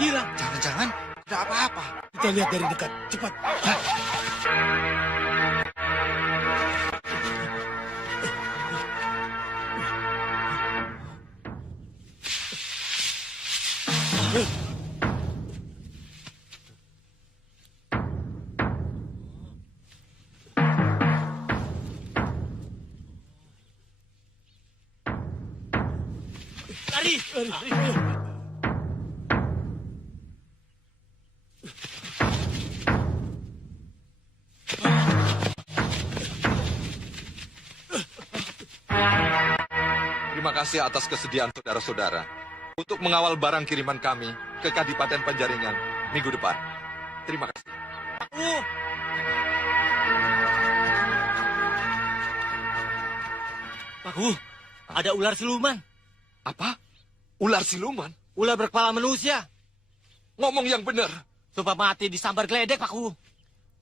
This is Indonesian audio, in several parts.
Hilang. Jangan-jangan ada apa-apa. Kita lihat dari dekat. Cepat. Lari. Terima kasih atas kesediaan saudara-saudara untuk mengawal barang kiriman kami ke Kadipaten Penjaringan minggu depan. Terima kasih. Paku, ada ular siluman. Apa? Ular siluman? Ular berkepala manusia. Ngomong yang benar. Sumpah mati disambar geledek, Paku.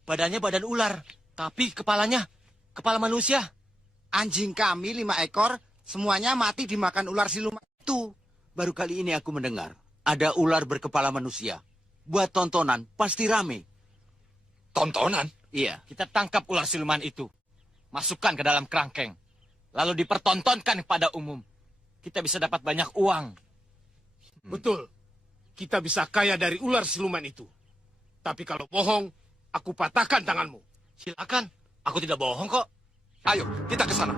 Badannya badan ular, tapi kepalanya kepala manusia. Anjing kami 5 ekor, semuanya mati dimakan ular siluman itu. Baru kali ini aku mendengar ada ular berkepala manusia. Buat tontonan pasti rame. Tontonan? Iya. Kita tangkap ular siluman itu. Masukkan ke dalam kerangkeng. Lalu dipertontonkan kepada umum. Kita bisa dapat banyak uang. Betul. Kita bisa kaya dari ular siluman itu. Tapi kalau bohong, aku patahkan tanganmu. Silakan. Aku tidak bohong kok. Ayo, kita ke sana.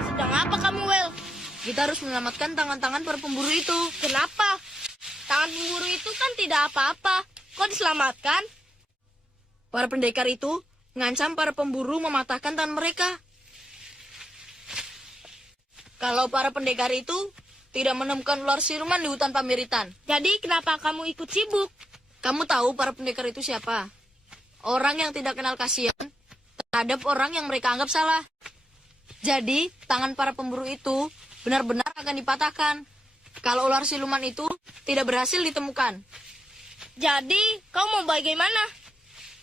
Sedang apa kamu, Wel? Kita harus menyelamatkan tangan-tangan para pemburu itu. Kenapa? Tangan pemburu itu kan tidak apa-apa. Kok diselamatkan? Para pendekar itu mengancam para pemburu mematahkan tangan mereka. Kalau para pendekar itu tidak menemukan ular siluman di hutan Pamiritan. Jadi kenapa kamu ikut sibuk? Kamu tahu para pendekar itu siapa? Orang yang tidak kenal kasihan terhadap orang yang mereka anggap salah. Jadi tangan para pemburu itu benar-benar akan dipatahkan kalau ular siluman itu tidak berhasil ditemukan. Jadi kau mau bagaimana?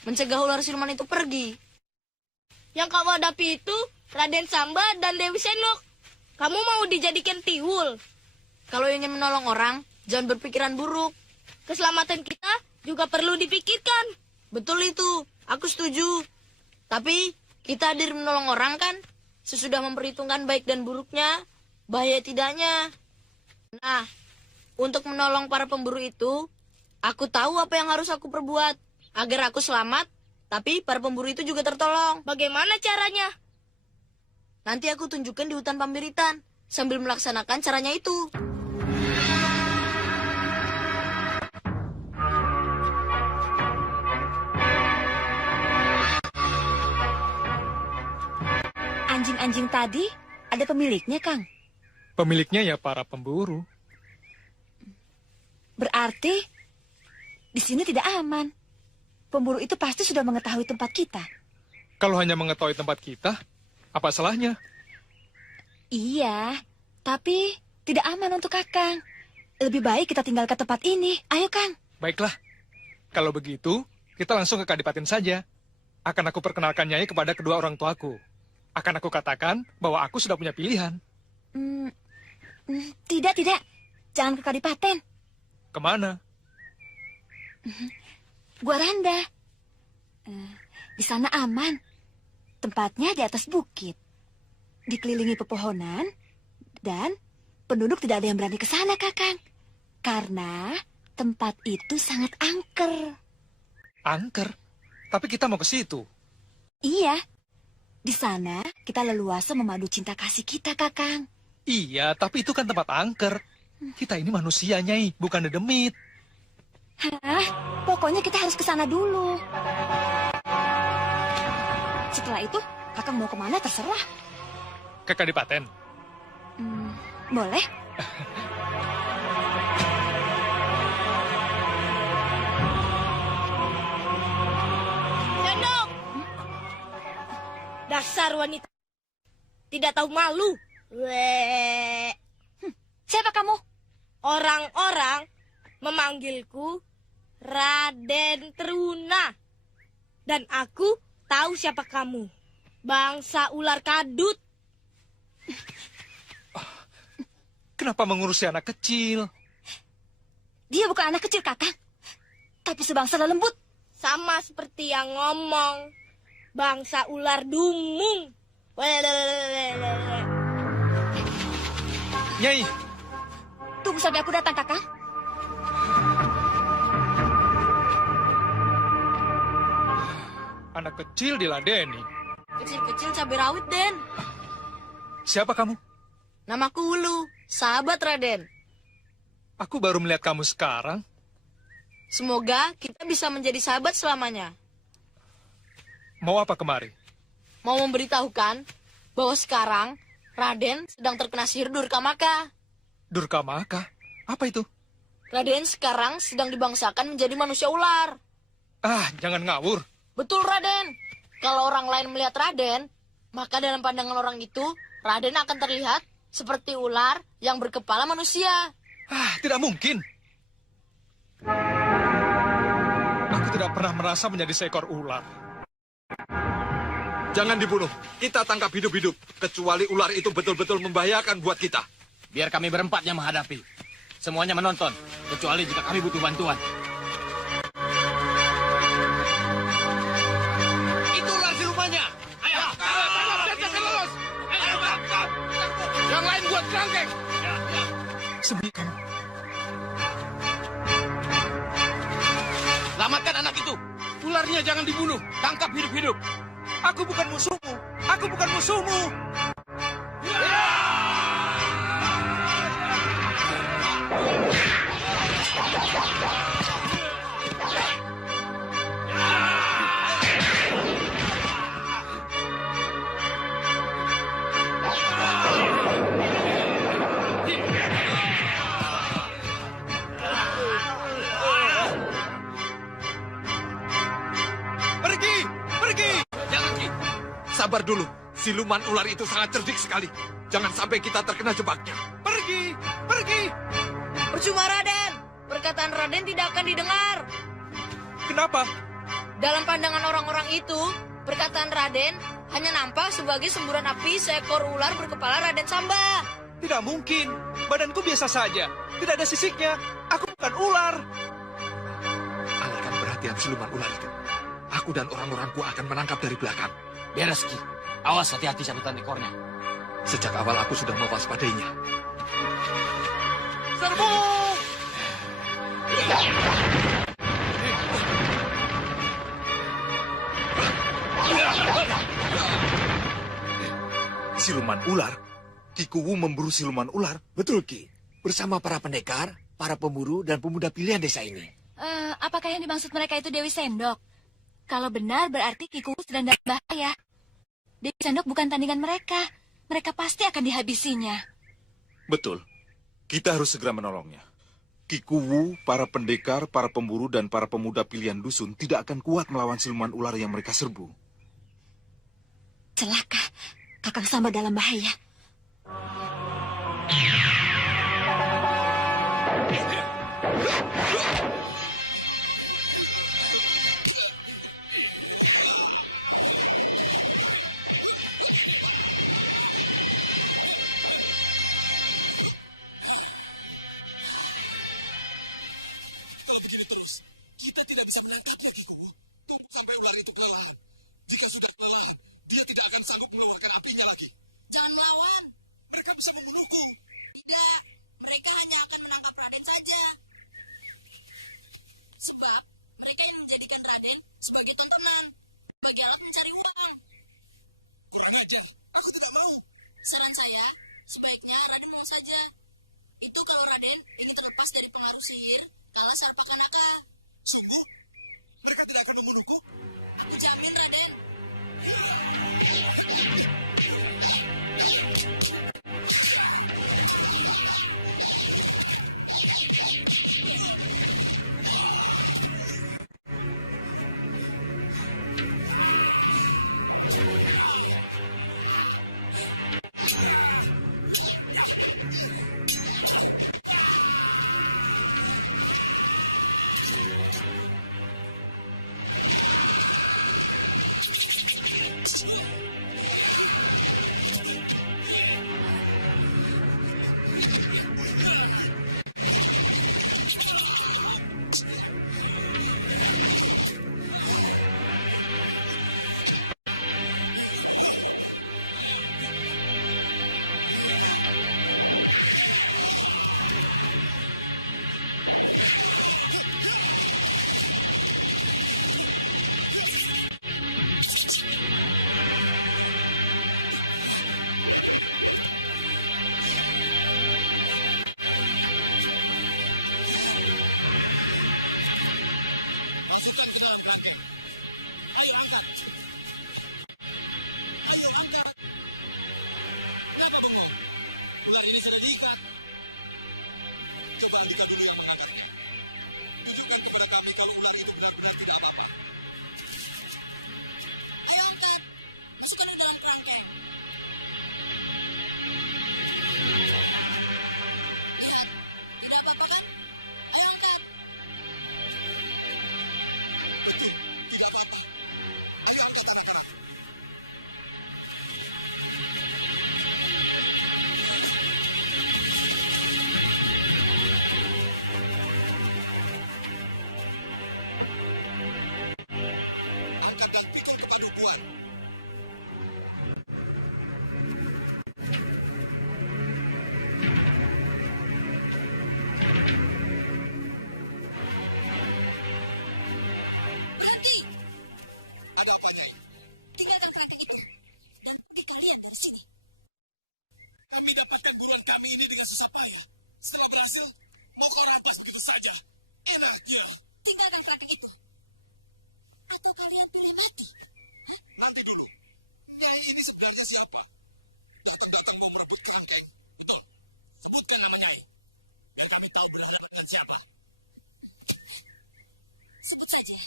Mencegah ular siluman itu pergi. Yang kau hadapi itu Raden Samba dan Dewi Senok. Kamu mau dijadikan tiwul? Kalau ingin menolong orang, jangan berpikiran buruk. Keselamatan kita juga perlu dipikirkan. Betul itu, aku setuju. Tapi Kita hadir menolong orang kan? Sesudah memperhitungkan baik dan buruknya, bahaya tidaknya. Nah, untuk menolong para pemburu itu, aku tahu apa yang harus aku perbuat. Agar aku selamat, tapi para pemburu itu juga tertolong. Bagaimana caranya? Nanti aku tunjukkan di hutan Pamiritan, sambil melaksanakan caranya itu. Anjing-anjing tadi ada pemiliknya, Kang. Pemiliknya ya para pemburu. Berarti di sini tidak aman. Pemburu itu pasti sudah mengetahui tempat kita. Kalau hanya mengetahui tempat kita, apa salahnya? Iya, tapi tidak aman untuk Kakang. Lebih baik kita tinggalkan tempat ini. Ayo, Kang. Baiklah. Kalau begitu, kita langsung ke Kadipaten saja. Akan aku perkenalkan Nyai kepada kedua orang tuaku. Akan aku katakan bahwa aku sudah punya pilihan. Tidak. Jangan ke Kadipaten. Kemana? Gua Randa. Di sana aman. Tempatnya di atas bukit. Dikelilingi pepohonan. Dan penduduk tidak ada yang berani ke sana, Kakang. Karena tempat itu sangat angker. Angker? Tapi kita mau ke situ. Iya. Di sana kita leluasa memadu cinta kasih kita, Kakang. Iya, tapi itu kan tempat angker. Kita ini manusia, Nyai, bukan dedemit. Hah? Pokoknya kita harus ke sana dulu. Setelah itu, Kakang mau kemana terserah. Ke Kadipaten. Boleh? Sendok! Dasar wanita. Tidak tahu malu. Siapa kamu? Orang-orang memanggilku Raden Teruna. Dan aku tahu siapa kamu. Bangsa ular kadut. Kenapa mengurusi anak kecil? Dia bukan anak kecil, Kakang. Tapi sebangsa lembut. Sama seperti yang ngomong. Bangsa ular dumung. Nyai, Tunggu sampai aku datang, Kakang. anak kecil diladeni. Kecil-kecil cabai rawit, Den. Siapa kamu? Namaku Wulu, sahabat Raden. Aku baru melihat kamu sekarang. Semoga kita bisa menjadi sahabat selamanya. Mau apa kemari? Mau memberitahukan bahwa sekarang Raden sedang terkena sihir Durkamaka. Durkamaka? Apa itu? Raden sekarang sedang dibangsakan menjadi manusia ular. Ah, jangan ngawur. Betul, Raden. Kalau orang lain melihat Raden, maka dalam pandangan orang itu, Raden akan terlihat seperti ular yang berkepala manusia. Ah, tidak mungkin. Aku tidak pernah merasa menjadi seekor ular. Jangan dibunuh. Kita tangkap hidup-hidup. Kecuali ular itu betul-betul membahayakan buat kita. Biar kami berempat yang menghadapi. Semuanya menonton, kecuali jika kami butuh bantuan. Itu ular silumannya. Ayo. Yang lain buat kerangkeng. Sembunyikan. Selamatkan anak itu. Ularnya jangan dibunuh. Tangkap hidup-hidup. Aku bukan musuhmu. Aku bukan musuhmu. Pergi! Pergi! Jangan, Ki. Sabar dulu. Siluman ular itu sangat cerdik sekali. Jangan sampai kita terkena jebaknya. Pergi! Pergi! Percuma, Raden. Perkataan Raden tidak akan didengar. Kenapa? Dalam pandangan orang-orang itu, perkataan Raden hanya nampak sebagai semburan api seekor ular berkepala Raden Samba. Tidak mungkin. Badanku biasa saja. Tidak ada sisiknya. Aku bukan ular. Alihkan perhatian siluman ular itu. Aku dan orang-orangku akan menangkap dari belakang. Beres, Ki. Awas hati-hati cabutan ekornya. Sejak awal aku sudah mewaspadainya. Serbu! Siluman ular? Ki Kuwu memburu siluman ular? Betul, Ki. Bersama para pendekar, para pemburu, dan pemuda pilihan desa ini. Apakah yang dimaksud mereka itu Dewi Sendok? Kalau benar, berarti Ki Kuwu sedang dalam bahaya. Dewi Sendok bukan tandingan mereka. Mereka pasti akan dihabisinya. Betul. Kita harus segera menolongnya. Ki Kuwu, para pendekar, para pemburu, dan para pemuda pilihan dusun tidak akan kuat melawan siluman ular yang mereka serbu. Celaka. Kakang Samba dalam bahaya. Kalau begini terus, kita tidak bisa menangkapnya, Ki Kuwu. Tunggu sampai ular itu kelelahan. Jika sudah kelelahan, dia tidak akan sanggup mengeluarkan apinya lagi. Jangan melawan. Mereka bisa membunuhku. Tidak, mereka hanya akan menangkap Raden saja. Sebab mereka yang menjadikan Raden sebagai tontonan, sebagai alat mencari uang. Kurang ajar, aku tidak mau. Saran saya, sebaiknya Raden ngomong saja. Itu kalau Raden ingin terlepas dari pengaruh sihir, kalah Sarpakanaka. Sungguh, mereka tidak akan membunuhku. Aku jamin, Raden. Ayo angkat, masukkan ke dalam kerangkeng. Lihat, tidak apa-apa kan? Ayo angkat. Berhenti. Ada apa, Nyai? Tinggalkan kerangkeng itu. Dan pergi kalian dari sini. Kami dapatkan bulan kami ini dengan susah payah. Setelah berhasil, mau ke atas begitu saja. Enaknya. Tinggalkan kerangkeng itu. Atau kalian pilih mati. Mati dulu. Nyai ini sebenarnya siapa? Datang-datang mau merebut kerangkeng. Betul. Sebutkan nama Nyai. Biar kami tahu berhadapan dengan siapa. Sebut saja.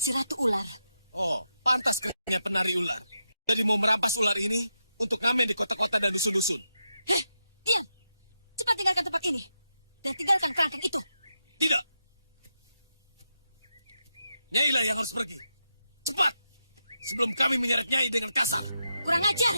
Siratu Ular. Oh, pantas kerja penari ular. Jadi mau merampas ular ini untuk kami di kota-kota dan dusun-dusun. Diam. Cepat tinggalkan tempat ini. Dan tinggalkan kerangkeng itu. Tidak. Inilah yang harus pergi. Cepat. Sebelum kami menyeret Nyai dengan kasar. Kurang ajar.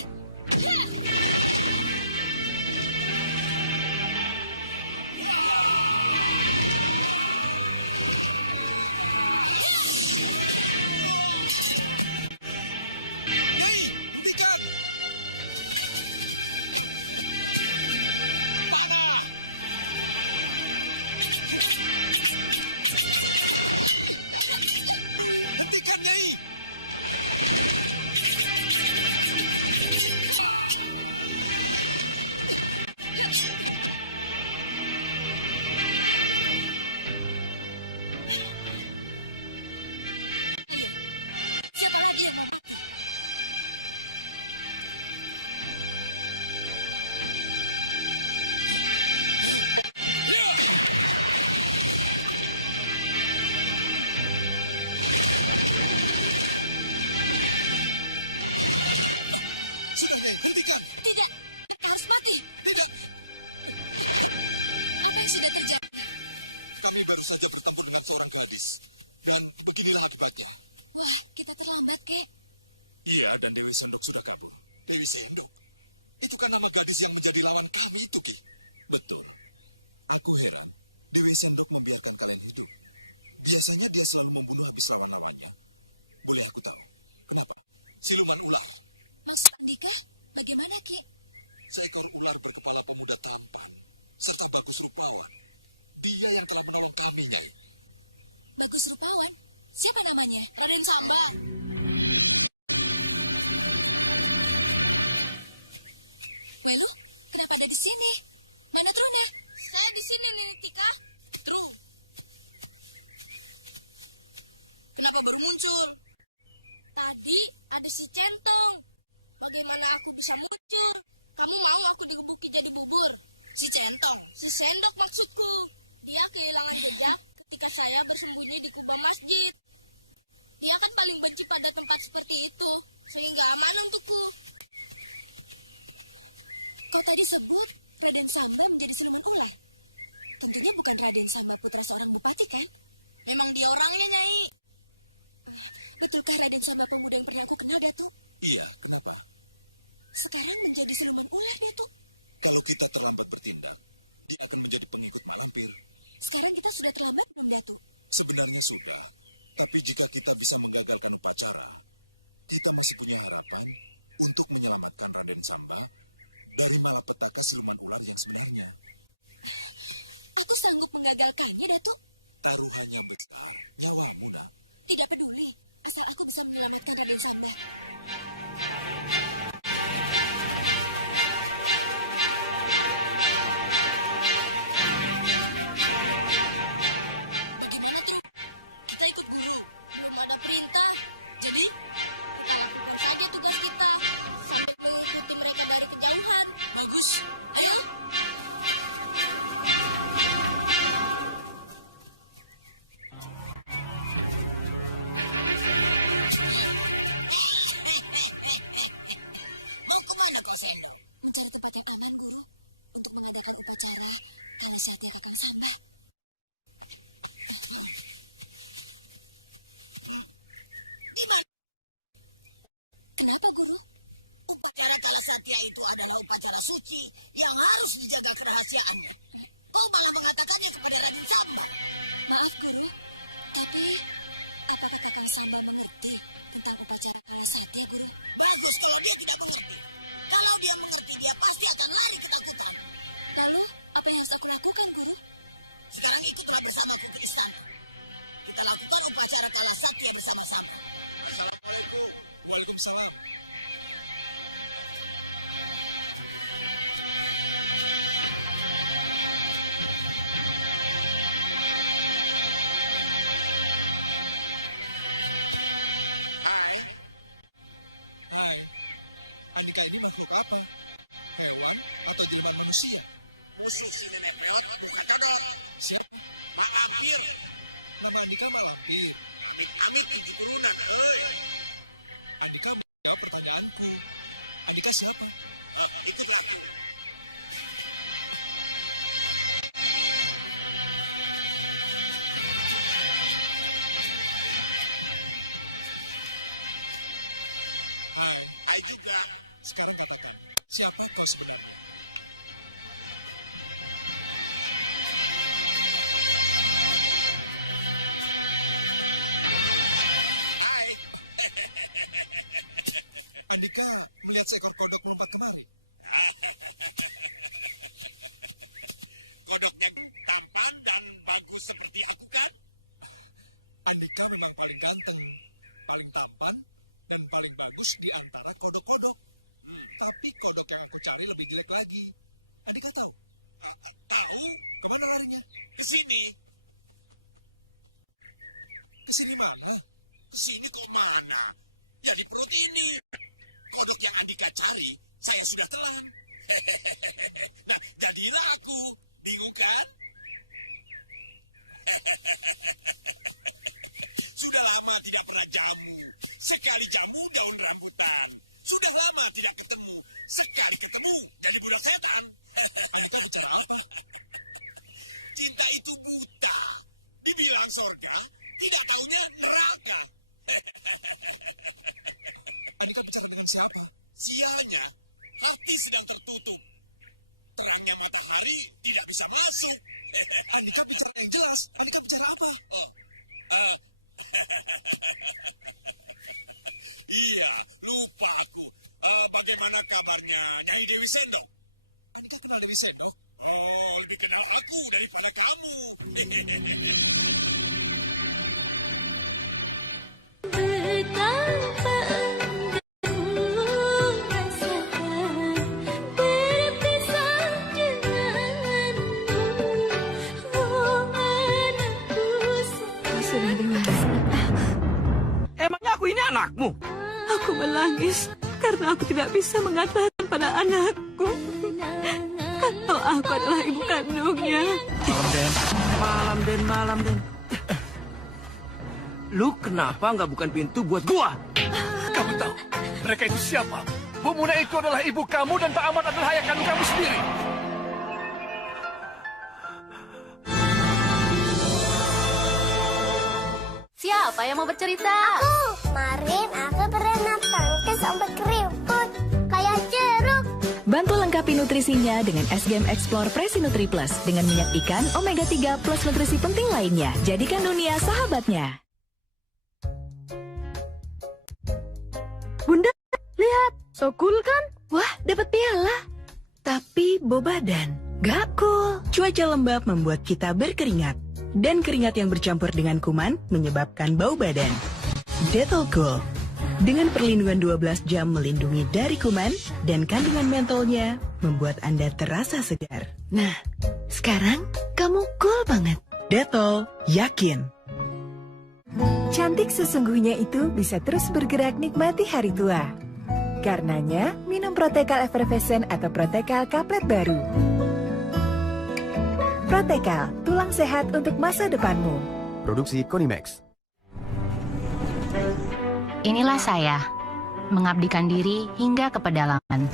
Dewi Sindok. Itu kan nama gadis yang menjadi lawan kami itu, Ki. Betul. Aku heran. Dewi Sindok membiarkan kalian itu. Biasanya dia selalu membunuh habis lawan namanya. Boleh aku tahu? Kenapa? Siluman ular. Mas Andika, bagaimana, Ki? Seekor ular berkepala pemuda tampan, serta Bagus Rupawan. Dia yang telah menolong kami, Nyai. Bagus Rupawan? Siapa namanya? Raden Samba. Lalu, kenapa ada di sini? Mana Trunya? Saya di sini, Nenek Tika. Tru. Kenapa baru muncul? Tadi ada si Centong. Bagaimana aku bisa muncul? Kamu mau aku dikebuki jadi bubur? Si Centong, si Sendok maksudku. Dia kehilangan jejak ketika saya bersembunyi di kubah masjid. Dia kan paling benci pada tempat seperti itu, sehingga aman untukku. Kau tadi sebut Raden Samba menjadi siluman ular. Tentunya bukan Raden Samba putra seorang bupati, kan? Memang dia orangnya, Nyai. Betulkah Raden Samba pemuda yang pernah aku kenal, Datuk? Iya, kenapa? Sekarang menjadi siluman ular itu. Kalau kita terlambat bertindak, kita akan menjadi pengikut malampir. Sekarang kita sudah terlambat belum, Datuk? Sebenarnya, Surya, tapi jika kita bisa menggagalkan upacara, kita masih punya harapan untuk menyelamatkan Raden Samba dari malapetaka siluman ular yang sebenarnya. Aku sanggup menggagalkannya, Datuk. Taruhan yang besar, nyawa yang muda. Tidak peduli, asal aku bisa menyelamatkan Raden Samba. Kita ikut dulu. Belum ada perintah. Jadi, saja tugas kita. Mengikuti mereka dari pertaruhan. Bagus. Ayo. Mau kemana kau, Seno? Mencari tempat yang aman, Guru. Untuk mengadakan upacara karena saya tidak akan sampai. Kenapa, Guru? Upacara Kalasatya itu adalah upacara suci yang harus dijaga kerahasiaannya. Kau malah mengatakannya kepada Raden Samba. Maaf, Guru. Tapi, apakah Kakang Samba mengerti tentang upacara Kalasatya, Guru? Bagus kalau dia tidak bersedih. Kalau dia bersedih, dia pasti akan lari ketakutan. Lalu, apa yang harus aku lakukan, Guru? Sekarang ikutlah bersama Putri Sanu. Kita lakukan upacara Kalasatya bersama-sama. Waalaikumsalam. Hai, Andika ini makhluk apa? Hewan atau jiwa manusia? Siapa? Malampir. Maka Andika malampir. Andika menjawab pertanyaanku. Andika siapa? Itu lagi. Hai, Andika. Sekarang katakan, siapa kau sebenarnya? Andika, melihat seekor kodok melompat kemari. Kodok yang tampan dan bagus seperti aku kan? Andika memang paling ganteng, paling tampan, dan paling bagus di antara kodok-kodok. Tapi kodok yang aku cari lebih jelek rahasianya, hati sedang tertutup. Terangnya matahari tidak bisa masuk. Andika biasa yang jelas. Andika bicara apa? Iya, lupa aku. Bagaimana kabarnya Nyai Dewi Sendok? Andika kenal Dewi Sendok? Oh, lebih kenal aku daripada kamu. Betapa engkau rasakan berpisah denganmu. Oh, anakku Sudah dewasa. Emangnya aku ini anakmu? Aku menangis karena aku tidak bisa mengatakan pada anakku kalau aku adalah ibu kandungnya. Malam, Den. Lu kenapa nggak bukan pintu buat gua? Kamu tahu mereka itu siapa? Bu Muna itu adalah ibu kamu dan Pak Ahmad adalah ayah kandung kamu sendiri. Siapa yang mau bercerita? Aku. Kemarin aku berenang tangkis sampai keriput. Kayak jeruk. Bantu lengkapi nutrisinya dengan SGM Explore Presi Nutri Plus dengan minyak ikan, omega 3 plus nutrisi penting lainnya. Jadikan dunia sahabatnya. Bunda, lihat, so cool kan? Wah, dapat piala. Tapi bau badan, gak cool. Cuaca lembab membuat kita berkeringat. Dan keringat yang bercampur dengan kuman menyebabkan bau badan. Dettol Cool. Dengan perlindungan 12 jam melindungi dari kuman dan kandungan mentolnya membuat Anda terasa segar. Nah, sekarang kamu cool banget. Dettol, yakin. Cantik sesungguhnya itu bisa terus bergerak nikmati hari tua. Karenanya, minum Protekal Effervescent atau Protekal Kaplet baru. Protekal, tulang sehat untuk masa depanmu. Produksi Konimax. Inilah saya, mengabdikan diri hingga ke pedalaman.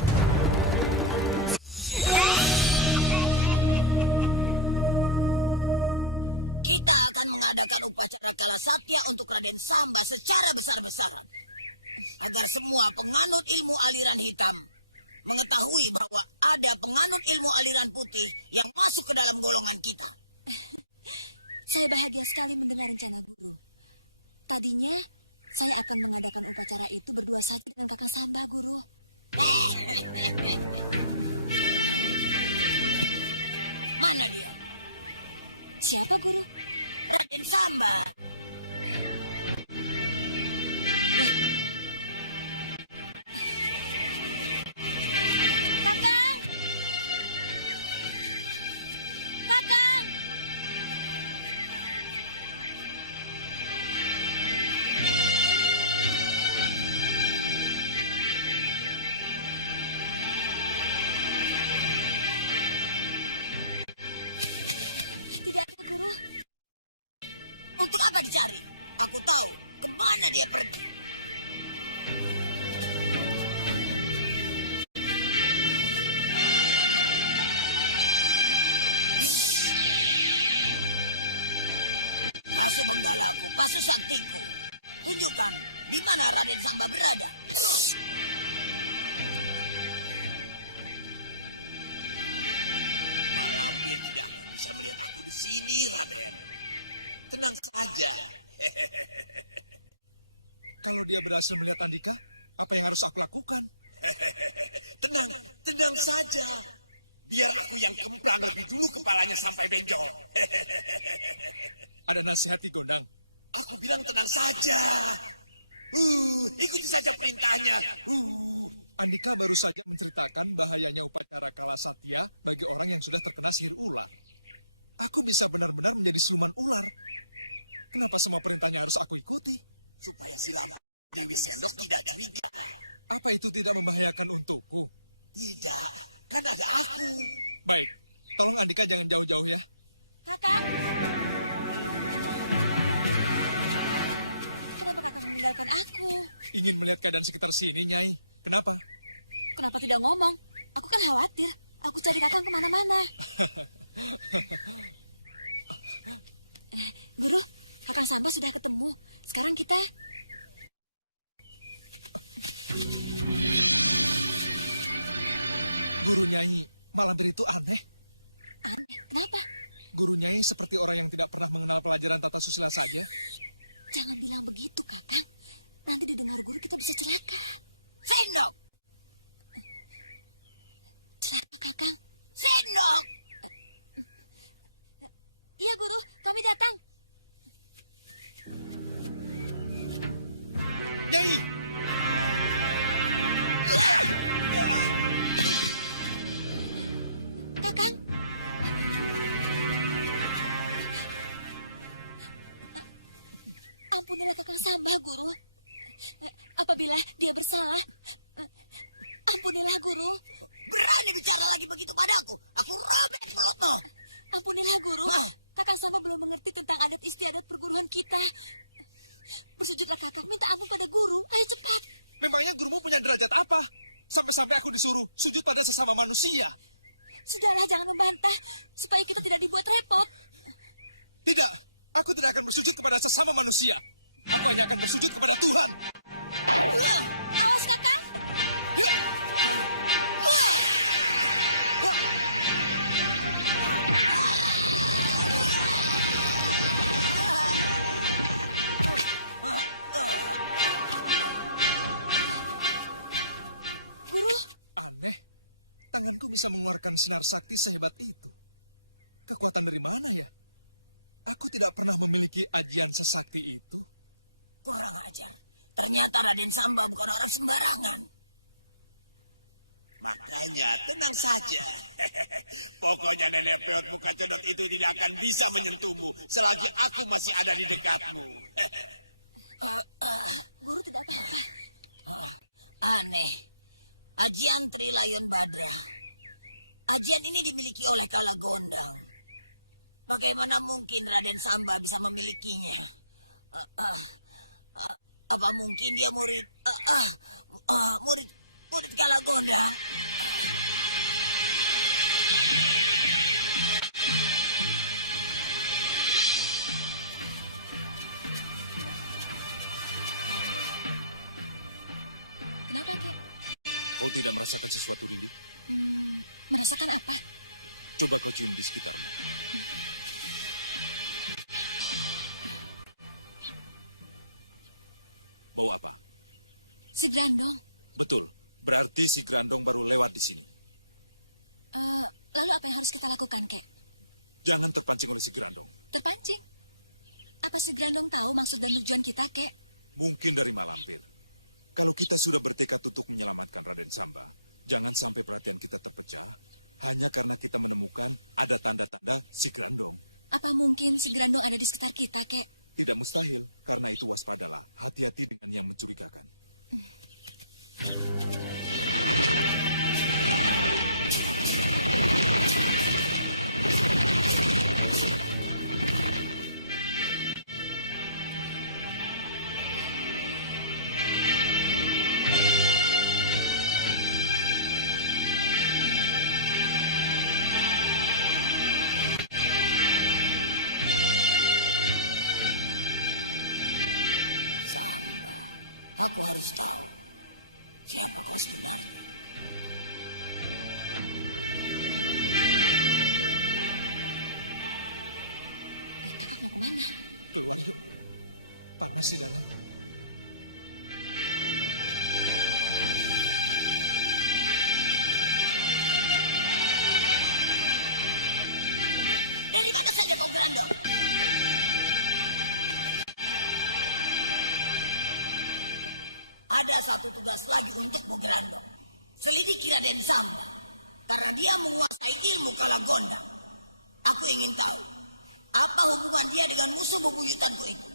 nasihat itu, Nak. Bilang tenang saja. Ikut saja perintahnya. Andika baru saja menceritakan bahayanya upacara Kalasatya bagi orang yang sudah terkena sihir ular. Aku bisa benar-benar menjadi siluman ular. Kenapa semua perintahnya harus aku ikuti? Dewi Sendok tidak curiga. Apa itu tidak membahayakan untukku? Tidak, karena aku. Baik, tolong Andika jangan jauh-jauh ya. Ingin melihat keadaan sekitar sini, Nyai. Kenapa? Kenapa tidak ngomong? Aku kan khawatir. Aku cari kakak kemana-mana. Guru, kakak sampai sudah ketemu. Sekarang kita disuruh sujud pada sesama manusia. Sudahlah, jangan membantah, supaya kita tidak dibuat repot. Tidak, aku tidak akan bersujud kepada sesama manusia. Aku hanya akan bersujud kepada Tuhan. Awas, Kakak. Tanganku bisa mengeluarkan sinar sakti sehebat itu. Kekuatan dari mana ya? Aku tidak pernah memiliki ajian sesakti itu. Kurang ajar. Ternyata Raden Samba bukan orang sembarangan. Ya, tentu saja. Pokoknya nenek muka tenang itu tidak akan bisa menyentuhmu selagi aku masih ada di dekatmu. Aneh. Ajian Trilayun Badra. Ajian ini dimiliki oleh Kala Gondang. Bagaimana mungkin Raden Samba bisa memilikinya? Apa mungkin dia murid Kala Gondang? Si Grandong? Betul, berarti si Grandong baru lewat di sini. Lalu apa yang harus kita lakukan, Ken? Jangan terpancing si Grandong. Terpancing? Apa si Grandong tahu maksud dari tujuan kita, Ken? Mungkin dari mana, Ben? Kalau kita sudah bertekad untuk menyelamatkan Raden Samba, jangan sampai perhatian kita terpecah. Hanya karena kita menemukan ada tanda-tanda si Grandong. Apa mungkin si Grandong ada di sekitar kita, Ken? Tidak mustahil, karena itu waspadalah. Hati-hati dengan yang mencurigakan. Ada satu tugas lagi untukmu, Grandong. Selidiki Raden Samba. Karena dia menguasai ilmu Kala Gondang. Aku ingin tahu, apa hubungan dia dengan musuh bebuyutanmu itu?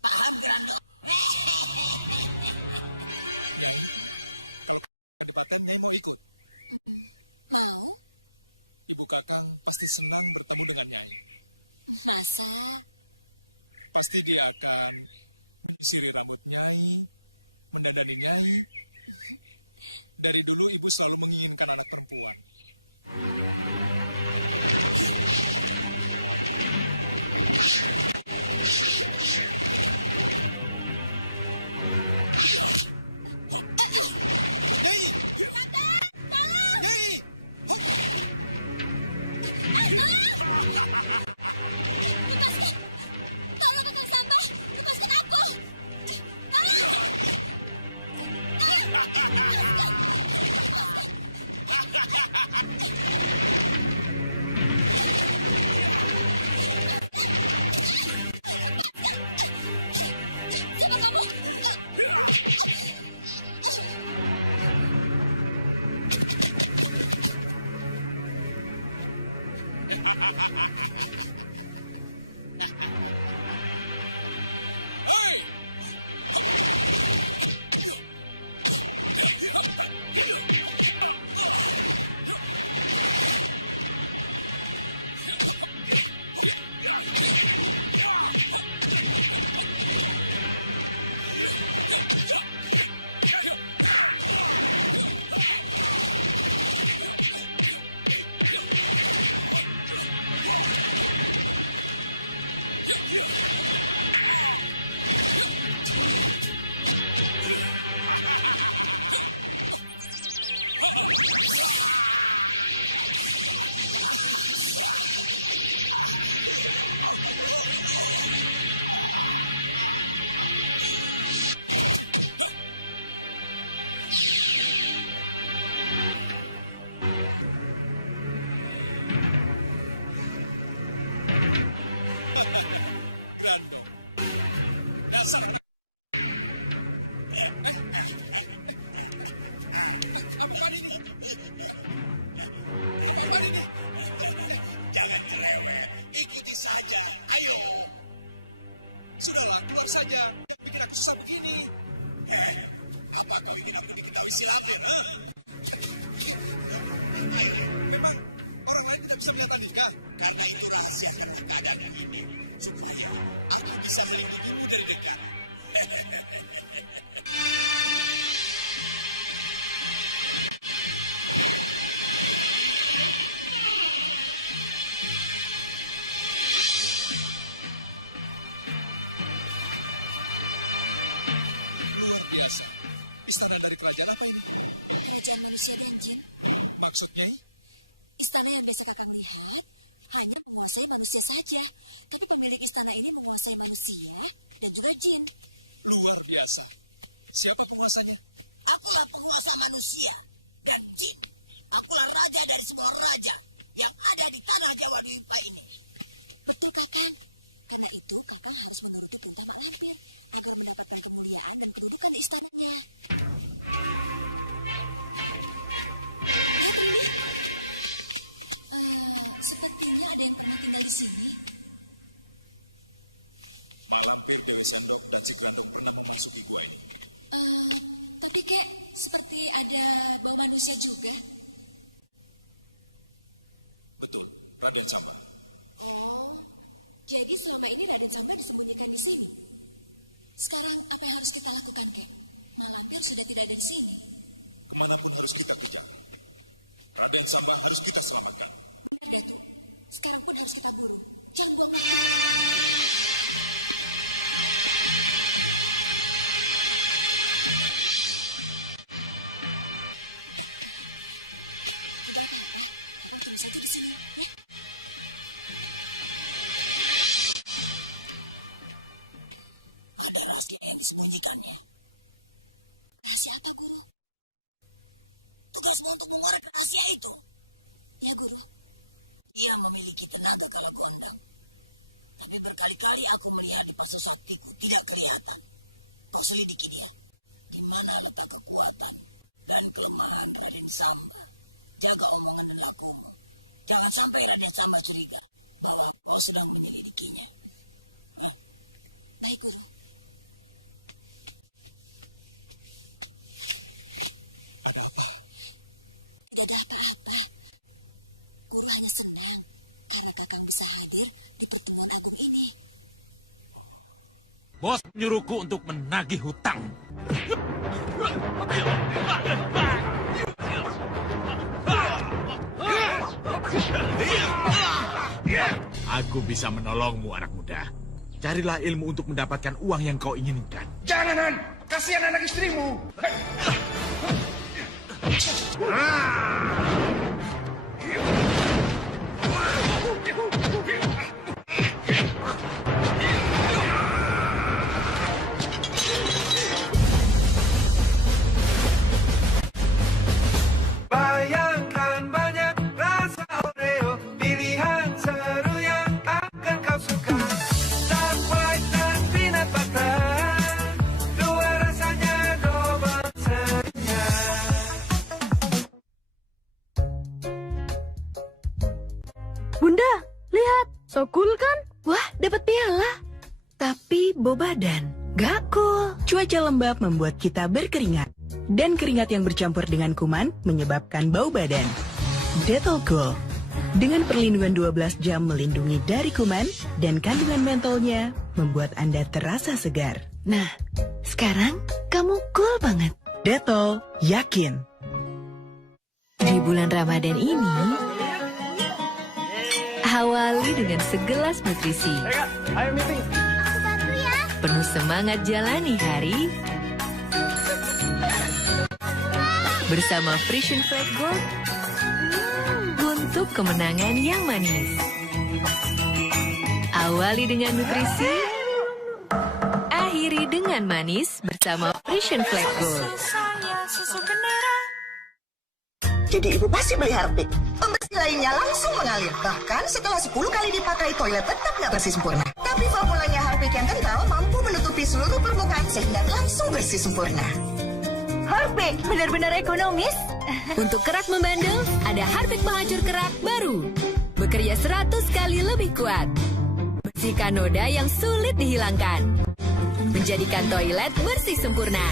Paham, Grandong? Kadipaten Nemo itu, Mau? ibu kakak pasti senang bertemu dengan Nyai. Masa? Pasti dia akan menyisiri rambut Nyai, mendadari Nyai. Dari dulu ibu selalu menginginkan anak perempuan. Bos nyuruhku untuk menagih hutang. Aku bisa menolongmu, anak muda. Carilah ilmu untuk mendapatkan uang yang kau inginkan. Jangan, Han. Kasihan anak istrimu. Bayangkan banyak rasa Oreo, pilihan seru yang akan kau suka. Dark white dan peanut butter, dua rasanya double serinya. Bunda, lihat, so cool kan? Wah, dapat piala. Tapi bau badan, gak cool. Cuaca lembab membuat kita berkeringat. Dan keringat yang bercampur dengan kuman menyebabkan bau badan. Dettol Cool. Dengan perlindungan 12 jam melindungi dari kuman dan kandungan mentolnya membuat Anda terasa segar. Nah, sekarang kamu cool banget. Dettol, yakin. Di bulan Ramadan ini, awali dengan segelas nutrisi. Penuh semangat jalani hari bersama Frisian Flag Gold untuk kemenangan yang manis. Awali dengan nutrisi, akhiri dengan manis bersama Frisian Flag Gold. Jadi ibu pasti beli Harpic. Pembersih lainnya langsung mengalir. Bahkan setelah 10 kali dipakai, toilet tetap nggak bersih sempurna. Tapi formulanya Harpic yang kental mampu menutupi seluruh permukaan sehingga langsung bersih sempurna. Harpic benar-benar ekonomis. Untuk kerak membandel, ada Harpic penghancur kerak baru. Bekerja 100 kali lebih kuat. Bersihkan noda yang sulit dihilangkan. Menjadikan toilet bersih sempurna.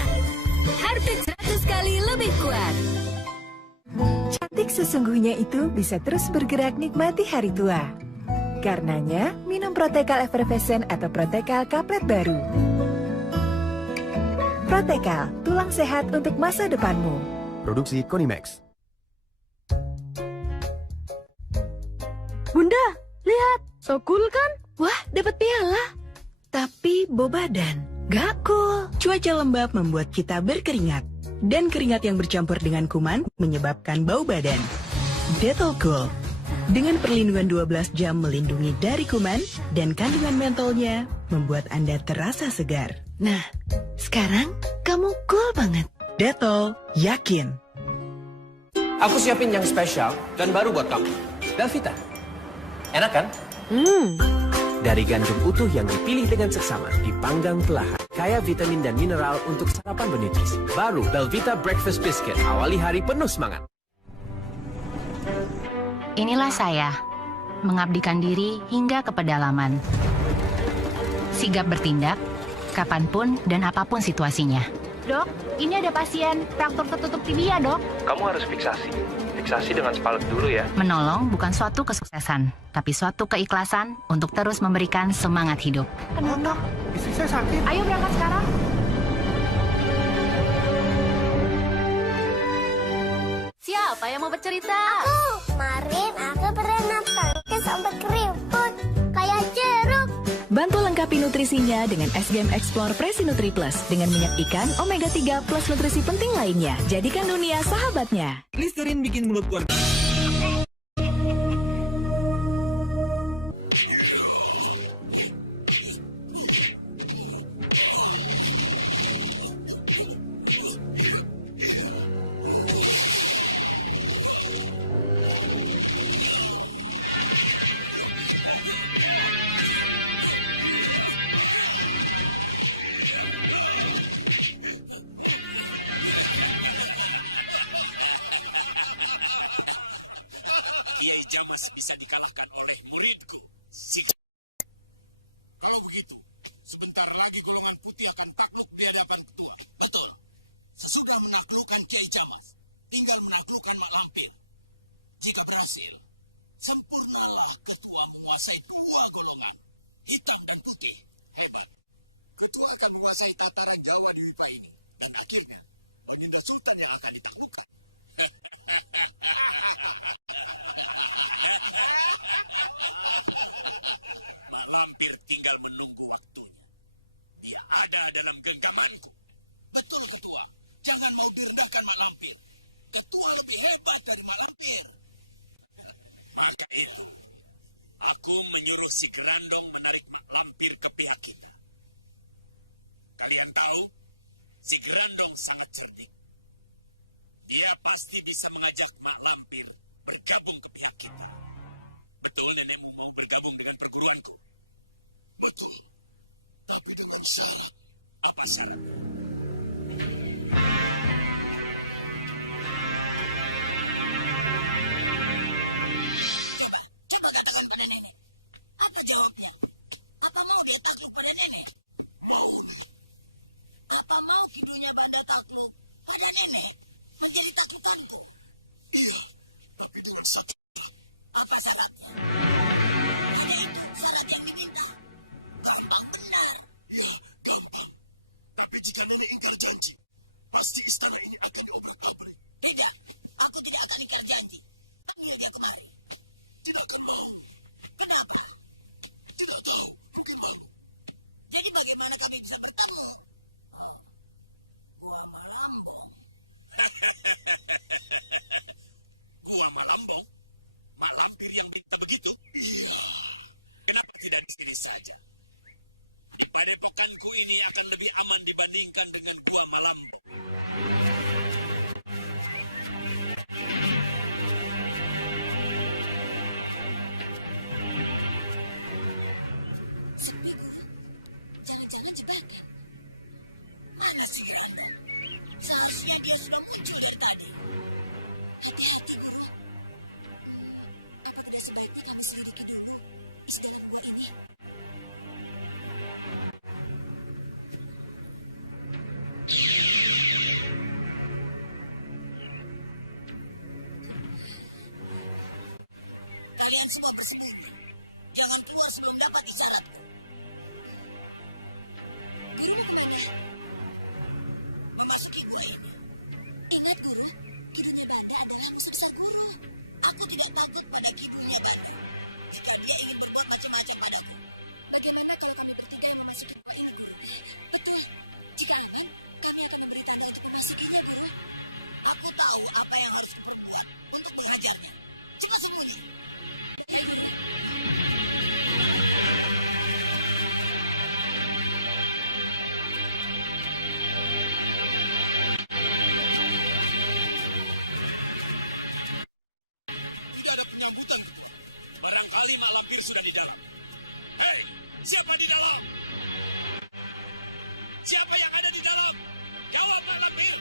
Harpic 100 kali lebih kuat. Cantik sesungguhnya itu bisa terus bergerak nikmati hari tua. Karenanya, minum Protekal Effervescent atau Protekal Kaplet baru. Protekal, tulang sehat untuk masa depanmu. Produksi Konimax. Bunda, lihat. So cool kan? Wah, dapat piala. Tapi Bobadan, gak cool. Cuaca lembab membuat kita berkeringat. Dan keringat yang bercampur dengan kuman menyebabkan bau badan. Dettol Cool. Dengan perlindungan 12 jam melindungi dari kuman dan kandungan mentolnya membuat Anda terasa segar. Nah, sekarang kamu cool banget. Dettol, yakin. Aku siapin yang spesial dan baru buat kamu. Belvita. Enak kan? Dari gandum utuh yang dipilih dengan seksama, dipanggang perlahan, kaya vitamin dan mineral untuk sarapan bernutrisi. Baru Belvita Breakfast Biscuit, awali hari penuh semangat. Inilah saya, mengabdikan diri hingga ke pedalaman. Sigap bertindak, kapanpun dan apapun situasinya. Dok, ini ada pasien fraktur ketutup tibia, dok. Kamu harus fiksasi. Fiksasi dengan spalet dulu ya. Menolong bukan suatu kesuksesan, tapi suatu keikhlasan untuk terus memberikan semangat hidup. Kenapa? Istri saya sakit. Ayo berangkat sekarang. Siapa yang mau bercerita? Aku. Kemarin aku berenang tangkis sampai keriput. Kayak jeruk. Bantu lengkapi nutrisinya dengan SGM Explore Presi Nutri Plus dengan minyak ikan, omega 3 plus nutrisi penting lainnya. Jadikan dunia sahabatnya. Listerin bikin mulut keluar. Hati-hati, Guru. Apa tidak sebaiknya kamu selidiki dulu istri Guru ini? Kalian semua bersembunyi. Jangan keluar sebelum dapat isyaratku. Guru Bada, memasuki gua ini. Ingat Guru, Kidunya Bada adalah musuh besar Guru. Aku tidak takut pada Kidunya Bada. Jika dia ingin berbuat macam-macam padaku, bagaimana kalau kami bertiga yang memasuki gua ini, Guru? Betul, jika aman, kami akan memerintahnya untuk memasukinya, Guru. Aku tahu apa yang harus kubuat untuk mengajarnya. Cepat sembunyi. Barangkali Mak Lampir sudah di dalam. Hei, siapa di dalam? Siapa yang ada di dalam? Jawab, Mak Lampir.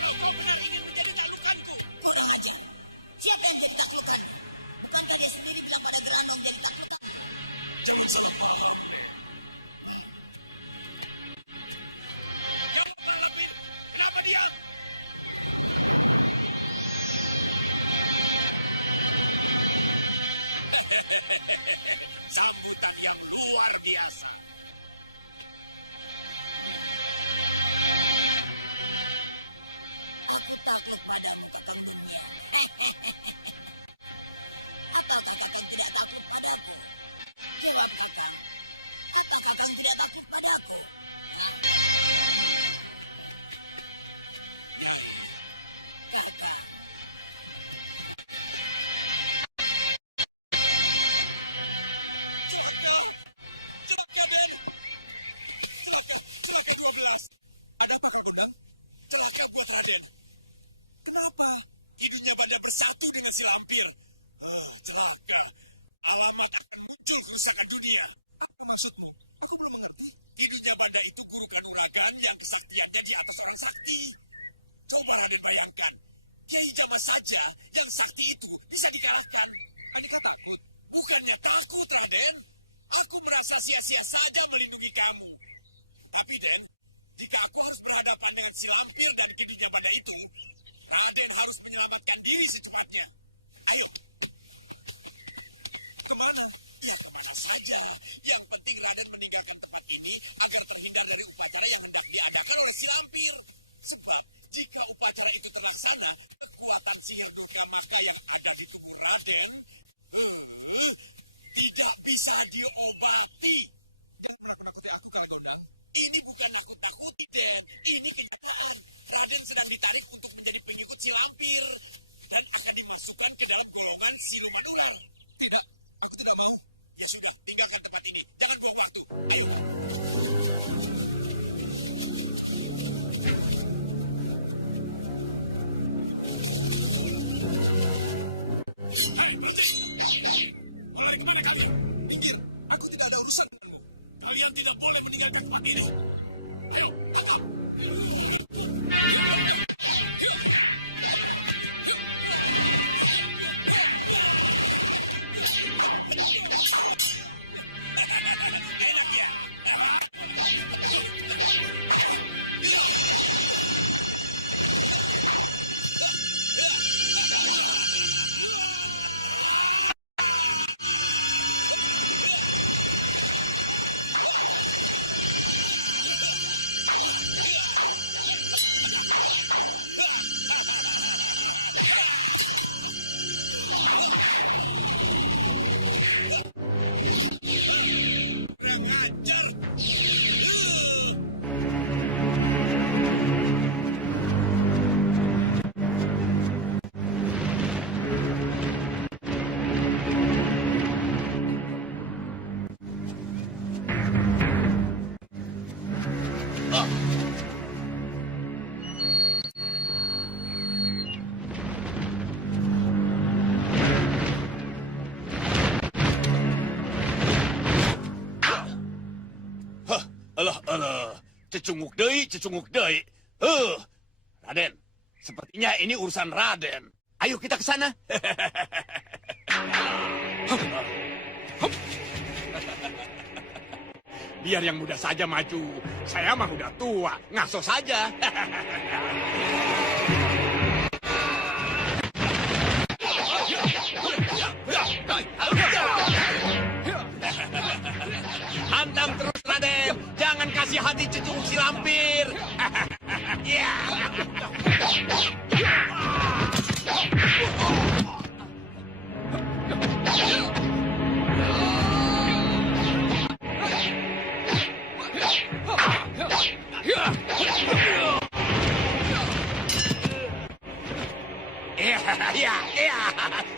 Kalau kau benar ingin menjadi julukanku. Bodoh aja. Siapa yang jadi taklukan? Bukan dia sendiri bilang pada Geranong yang taklukan. Jangan salah paham. Jawab, Mak Lampir. Kenapa diam? Sambutan yang luar biasa. Aku takut padamu, Kakak Dunia. Apakah Kakak tidak takut padamu? Jawab, Kakak. Apakah Kakak tidak takut padamu? Ada apa kau Bunda? Celaka buat Raden. Kenapa? Kidunya Bada bersatu dengan si Lampir. Celaka. Alamat akan muncul di sana dunia. Apa maksudmu? Aku belum mengerti. Kidunya Bada itu guru kanuragannya, kesaktiannya di hati Suri Sakti. Coba Raden bayangkan, dia ijabah saja yang sakti itu bisa dikalahkan. Adakah takut? Bukannya takut, Raden. Aku merasa sia-sia saja melindungi kamu. Tapi, Den, jika aku harus berhadapan dengan si Lampir dan Kidunya Bada itu, Raden harus menyelamatkan diri secepatnya. Ayo. Kemana? Ya, kemana saja. Yang penting Raden meninggalkan tempat ini agar terhindar dari upacara yang hendak diadakan oleh si Lampir. Sebab, jika upacara itu terlaksana, kekuatan siang buka mati yang ada di tubuh Raden tidak bisa diobati. Jangan menakut-nakuti aku, Kalagona. Ini bukan aku takuti, Den. Ini kenyataan. Raden sedang ditarik untuk menjadi pengikut si Lampir dan akan dimasukkan ke dalam golongan siluman ular. Tidak, aku tidak mau. Ya sudah, tinggalkan tempat ini. Jangan buang waktu. Ayo. Hei, Putri. Mulai kemana kalian? Minggir, aku tidak ada urusan. Kalian tidak boleh meninggalkan tempat ini. Ayo, bapak. Alah, cecunguk deui. Raden, sepertinya ini urusan Raden. Ayo kita ke sana. Biar yang muda saja maju. Saya mah udah tua, ngaso saja. Hantam terus, Raden. Jangan kasih hati cucu si lampir.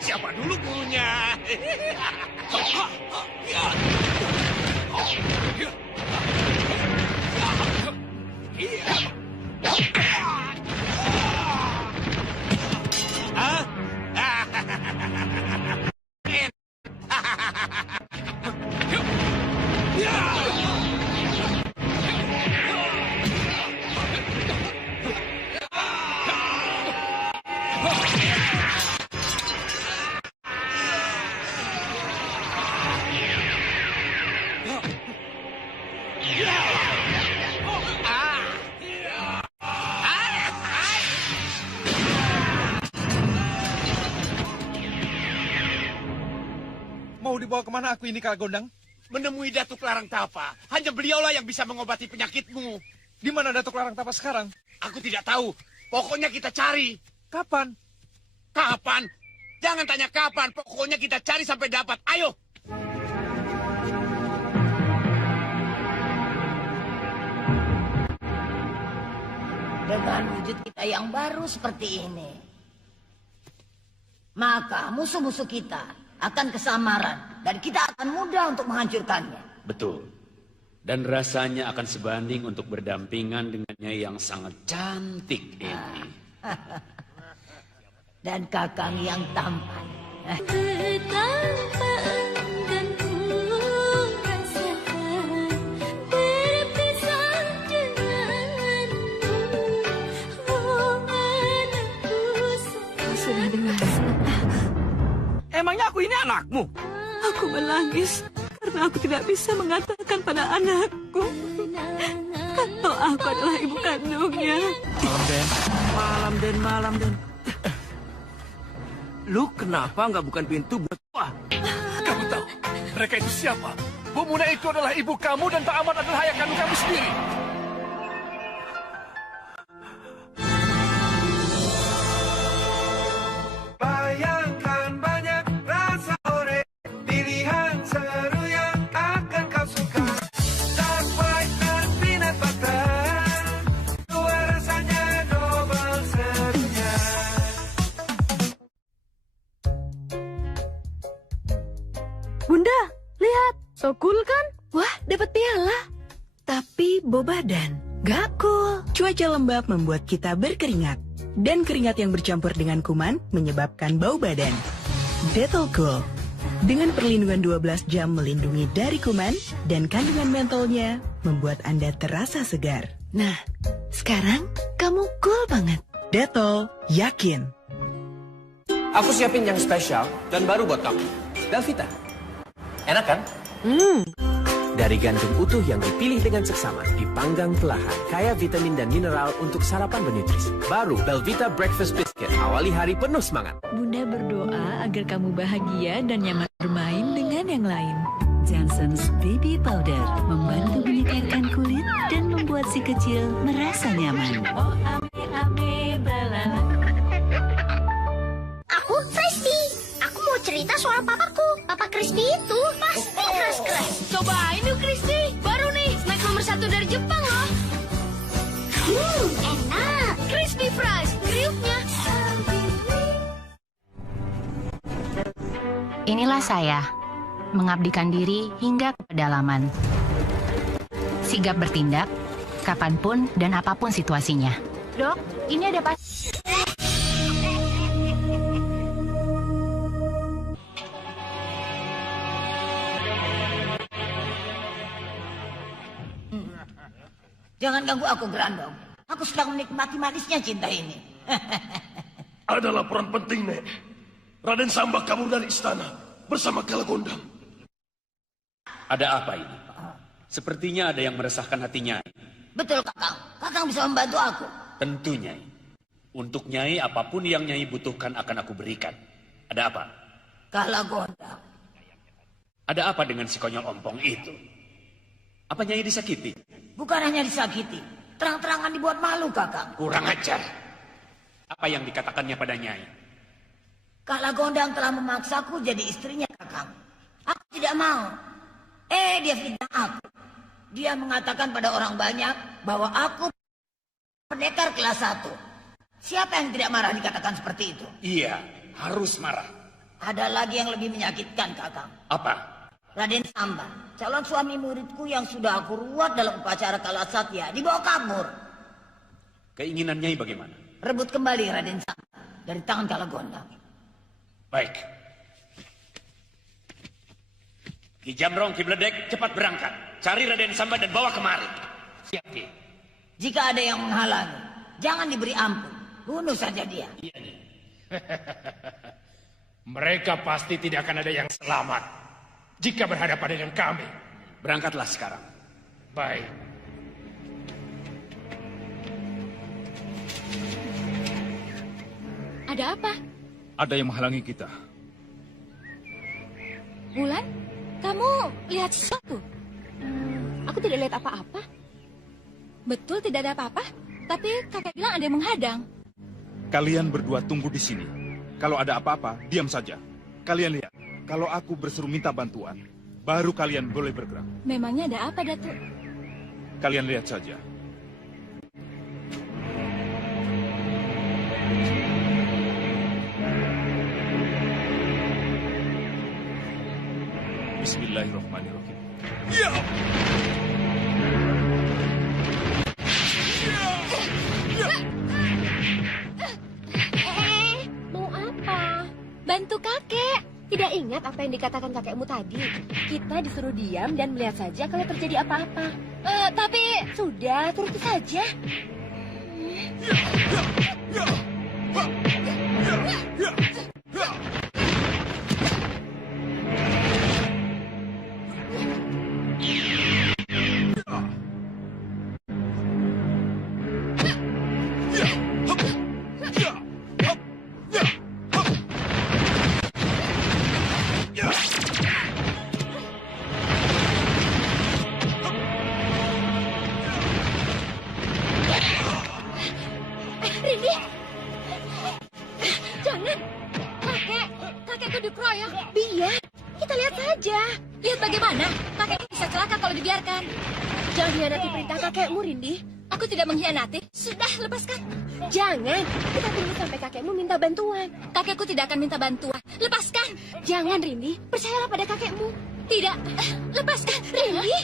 Siapa dulu gurunya? Mau dibawa kemana aku ini, Kak Gondang? Menemui Datuk Larang Tapa. Hanya beliaulah yang bisa mengobati penyakitmu. Di mana Datuk Larang Tapa sekarang? Aku tidak tahu. Pokoknya kita cari. Kapan? Kapan? Jangan tanya kapan. Pokoknya kita cari sampai dapat. Ayo. Dengan wujud kita yang baru seperti ini, maka musuh-musuh kita akan kesamaran dan kita akan mudah untuk menghancurkannya. Betul. Dan rasanya akan sebanding untuk berdampingan dengannya yang sangat cantik ini. Dan Kakang yang tampan. Sudah dengar. Emangnya aku ini anakmu? Aku menangis karena aku tidak bisa mengatakan pada anakku kalau aku adalah ibu kandungnya. Malam, Den. Lu kenapa nggak bukan pintu buat gua? Kamu tahu mereka itu siapa? Bu Muna itu adalah ibu kamu dan Pak Ahmad adalah ayah kandung kamu sendiri. Bayangkan banyak rasa ore, pilihan seru yang akan kau suka. Dark white dan peanut butter, dua rasanya double serunya. Bunda, lihat. So cool kan? Wah, dapat piala. Tapi bau badan. Gak cool. Cuaca lembab membuat kita berkeringat. Dan keringat yang bercampur dengan kuman menyebabkan bau badan. Dettol Cool. Dengan perlindungan 12 jam melindungi dari kuman dan kandungan mentolnya membuat Anda terasa segar. Nah, sekarang kamu cool banget. Dettol, yakin. Aku siapin yang spesial dan baru buat kamu. Davita. Enak kan? Dari gandum utuh yang dipilih dengan seksama, dipanggang perlahan, kaya vitamin dan mineral untuk sarapan bernutrisi. Baru Belvita Breakfast Biscuit, awali hari penuh semangat. Bunda berdoa agar kamu bahagia dan nyaman bermain dengan yang lain. Johnson's Baby Powder membantu menyegarkan kulit dan membuat si kecil merasa nyaman. Oh, ame, balala. Aku Kristi. Aku mau cerita soal papaku. Papa Kristi itu pasti keras-keras. Cobain yuk, Kristi. Baru nih, snack nomor 1 dari Jepang loh. Enak. Crispy fries, kriuknya. Inilah saya, mengabdikan diri hingga ke pedalaman. Sigap bertindak, kapanpun dan apapun situasinya. Dok, ini ada Jangan ganggu aku, Grandong. Aku sedang menikmati manisnya cinta ini. Ada laporan penting, Nek. Raden Samba kabur dari istana bersama Kalagondang. Ada apa ini? Sepertinya ada yang meresahkan hati Nyai. Betul, Kakang. Kakang bisa membantu aku. Tentu, Nyai. Untuk Nyai, apapun yang Nyai butuhkan akan aku berikan. Ada apa? Kalagondang. Ada apa dengan si konyol ompong itu? Apa Nyai disakiti? Bukan hanya disakiti, terang-terangan dibuat malu, Kakang. Kurang ajar. Apa yang dikatakannya pada Nyai? Kalagondang telah memaksaku jadi istrinya, Kakang. Aku tidak mau. Dia fitnah aku. Dia mengatakan pada orang banyak bahwa aku pendekar kelas 1. Siapa yang tidak marah dikatakan seperti itu? Iya, harus marah. Ada lagi yang lebih menyakitkan, Kakang. Apa? Raden Samba, calon suami muridku yang sudah aku ruat dalam upacara Kalasatya, dibawa kabur. Keinginan Nyai bagaimana? Rebut kembali Raden Samba dari tangan Kalagondang. Baik. Ki Jamrong, Ki Bledek, cepat berangkat. Cari Raden Samba dan bawa kemari. Siap, Ki. Jika ada yang menghalangi, jangan diberi ampun. Bunuh saja dia. Iya, Nyai. Mereka pasti tidak akan ada yang selamat jika berhadapan dengan kami. Berangkatlah sekarang. Baik. Ada apa? Ada yang menghalangi kita. Bulan, kamu lihat sesuatu? Aku tidak lihat apa-apa. Betul tidak ada apa-apa, tapi kakek bilang ada yang menghadang. Kalian berdua tunggu di sini. Kalau ada apa-apa, diam saja. Kalian lihat, kalau aku berseru minta bantuan, baru kalian boleh bergerak. Memangnya ada apa, Datuk? Kalian lihat saja. Bismillahirrahmanirrahim. Ya! Mau apa? Bantu kakek. Tidak ingat apa yang dikatakan kakekmu tadi. Kita disuruh diam dan melihat saja kalau terjadi apa-apa. Tapi sudah, turuti saja. Rindi, jangan. Kakekku dikeroyok. Biar, kita lihat saja. Lihat bagaimana kakekku bisa celaka kalau dibiarkan. Jangan hianati perintah kakekmu, Rindi. Aku tidak mengkhianati. Sudah, lepaskan. Jangan, kita tunggu sampai kakekmu minta bantuan. Kakekku tidak akan minta bantuan. Lepaskan. Jangan, Rindi. Percayalah pada kakekmu. Tidak, lepaskan, Rindi.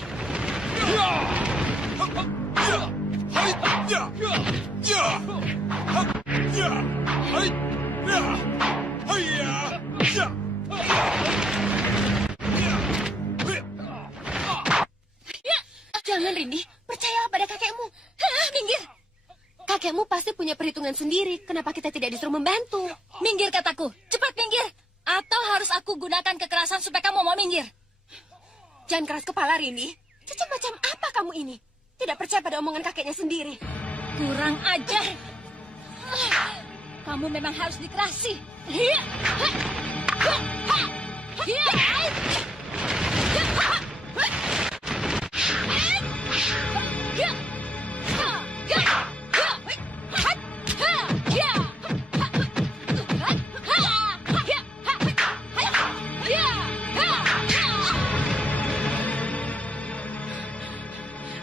Jangan, Rindi. Percayalah pada kakekmu. Minggir. Kakekmu pasti punya perhitungan sendiri. Kenapa kita tidak disuruh membantu? Minggir, kataku. Cepat minggir. Atau harus aku gunakan kekerasan supaya kamu mau minggir? Jangan keras kepala, Rindi. Cucu macam apa kamu ini? Tidak percaya pada omongan kakeknya sendiri. Kurang ajar. Kamu memang harus dikerasi.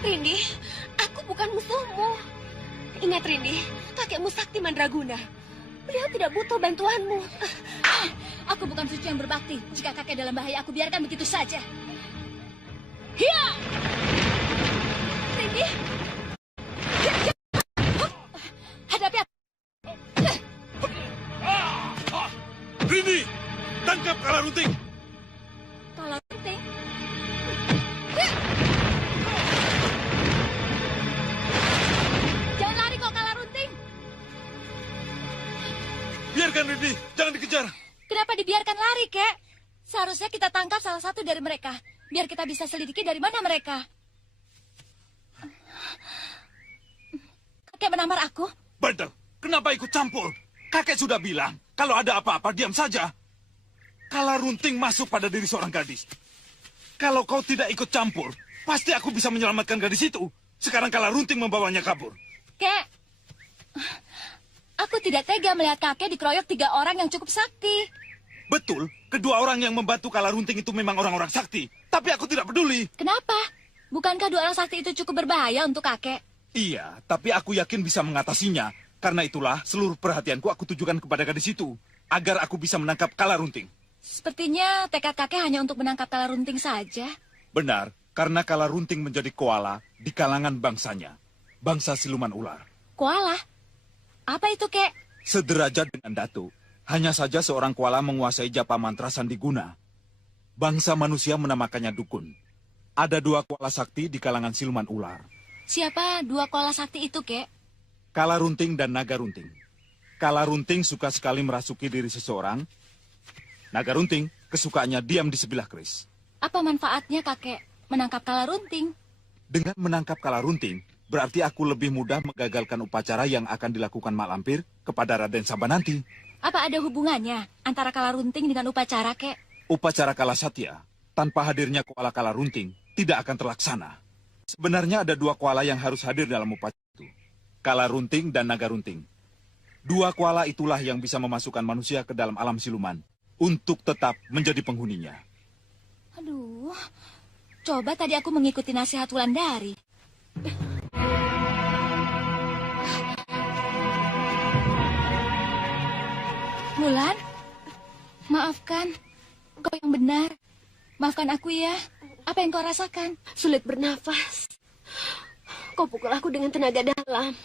Rindi, aku bukan musuhmu. Ingat, Rindi, kakekmu Sakti Mandraguna. Beliau tidak butuh bantuanmu. Aku bukan cucu yang berbakti. Jika kakek dalam bahaya, aku biarkan begitu saja. Hiya! Rindi! Hadapi aku. Rindi, tangkap Kalarunting. Kalarunting? Jangan lari kok, Kalarunting. Ya! dikejar. Kenapa dibiarkan lari, Kek? Seharusnya kita tangkap salah satu dari mereka, biar kita bisa selidiki dari mana mereka. Kakek menamar aku? Betul. Kenapa ikut campur? Kakek sudah bilang, kalau ada apa-apa, diam saja. Kala runting masuk pada diri seorang gadis. Kalau kau tidak ikut campur, pasti aku bisa menyelamatkan gadis itu. Sekarang kala runting membawanya kabur. Kek, aku tidak tega melihat kakek dikeroyok 3 orang yang cukup sakti. Betul, kedua orang yang membantu kala runting itu memang orang-orang sakti. Tapi aku tidak peduli. Kenapa? Bukankah 2 orang sakti itu cukup berbahaya untuk kakek? Iya, tapi aku yakin bisa mengatasinya. Karena itulah seluruh perhatianku aku tujukan kepada gadis itu. Agar aku bisa menangkap kala runting. Sepertinya tekad kakek hanya untuk menangkap kala runting saja. Benar, karena kala runting menjadi koala di kalangan bangsanya. Bangsa siluman ular. Koala? Apa itu, Kek? Sederajat dengan Datuk. Hanya saja seorang koala menguasai japa mantra sandiguna. Bangsa manusia menamakannya dukun. Ada 2 koala sakti di kalangan siluman ular. Siapa 2 koala sakti itu, Kek? Kala runting dan naga runting. Kala runting suka sekali merasuki diri seseorang. Naga runting kesukaannya diam di sebelah keris. Apa manfaatnya, kakek, menangkap kala runting? Dengan menangkap kala runting, berarti aku lebih mudah menggagalkan upacara yang akan dilakukan Mak Lampir kepada Raden Samba nanti. Apa ada hubungannya antara kala runting dengan upacara, Kek? Upacara kala satya, tanpa hadirnya koala kala runting, tidak akan terlaksana. Sebenarnya ada 2 koala yang harus hadir dalam upacara itu. Kala runting dan naga runting. 2 koala itulah yang bisa memasukkan manusia ke dalam alam siluman untuk tetap menjadi penghuninya. Aduh, coba tadi aku mengikuti nasihat Wulandari. Wulan, maafkan. Kau yang benar. Maafkan aku ya. Apa yang kau rasakan? Sulit bernafas. Kau pukul aku dengan tenaga dalam.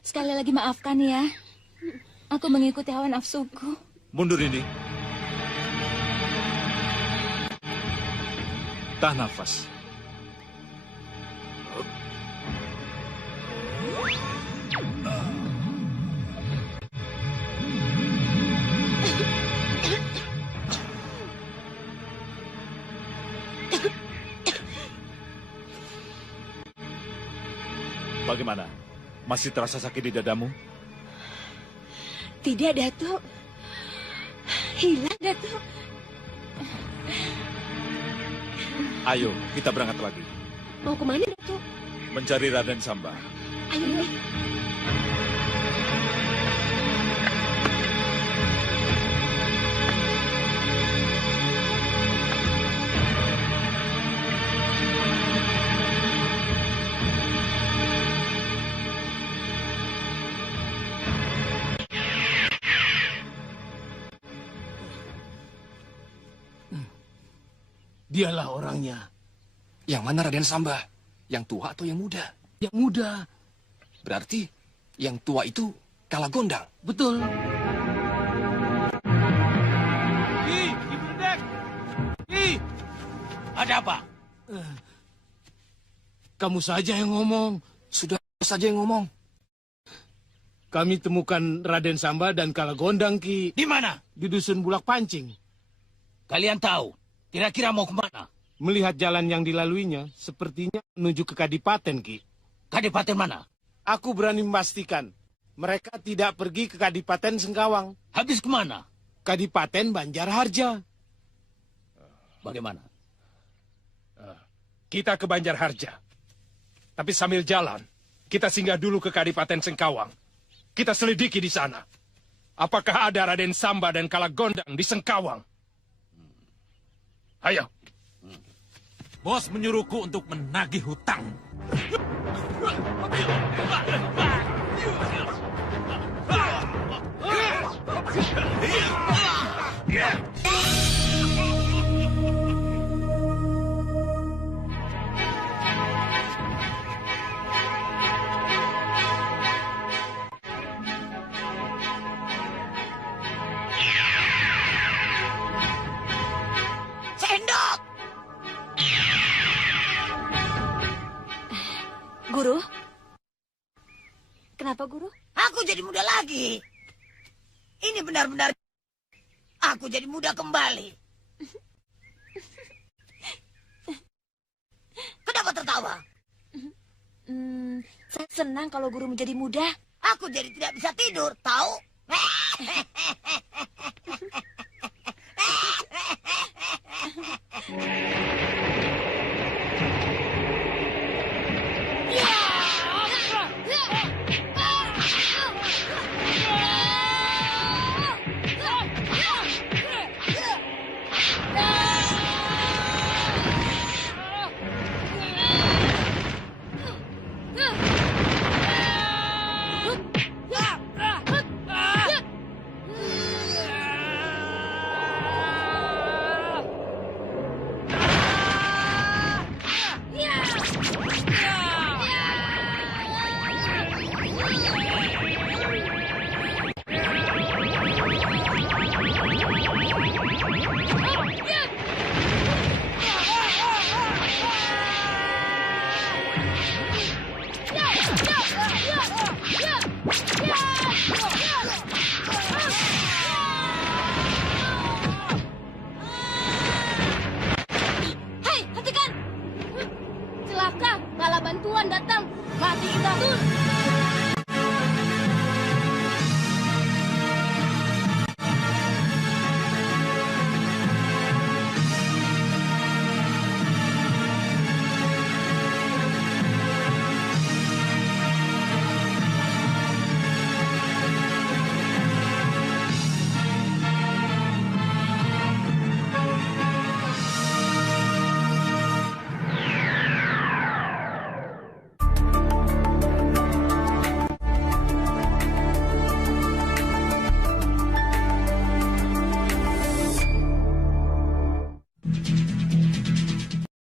Sekali lagi maafkan ya. Aku mengikuti hawa nafsuku. Mundur ini. Tahan nafas. Bagaimana? Masih terasa sakit di dadamu? Tidak, Datuk. Hilang, Datuk. Ayo, kita berangkat lagi. Mau kemana, Datuk? Mencari Raden Samba. Ayo, nih. Dialah orangnya. Yang mana Raden Samba? Yang tua atau yang muda? Yang muda. Berarti yang tua itu Kala Gondang. Betul. Ibu Dedek! Ada apa? Kamu saja yang ngomong. Sudah saja yang ngomong. Kami temukan Raden Samba dan Kala Gondang, Ki. Di mana? Di Dusun Bulak Pancing. Kalian tahu, kira-kira mau kemana? Melihat jalan yang dilaluinya, sepertinya menuju ke Kadipaten, Ki. Kadipaten mana? Aku berani memastikan, mereka tidak pergi ke Kadipaten Sengkawang. Habis kemana? Kadipaten Banjarharja. Bagaimana? Kita ke Banjarharja. Tapi sambil jalan, kita singgah dulu ke Kadipaten Sengkawang. Kita selidiki di sana. Apakah ada Raden Samba dan Kala Gondang di Sengkawang? Ayo. Bos menyuruhku untuk menagih hutang. Sendok! Guru? Kenapa, Guru? Aku jadi muda lagi. Ini benar-benar aku jadi muda kembali. Kenapa tertawa? Saya senang kalau guru menjadi muda. Aku jadi tidak bisa tidur, tahu? Hei, hentikan! Celaka, bala bantuan datang. Mati kita.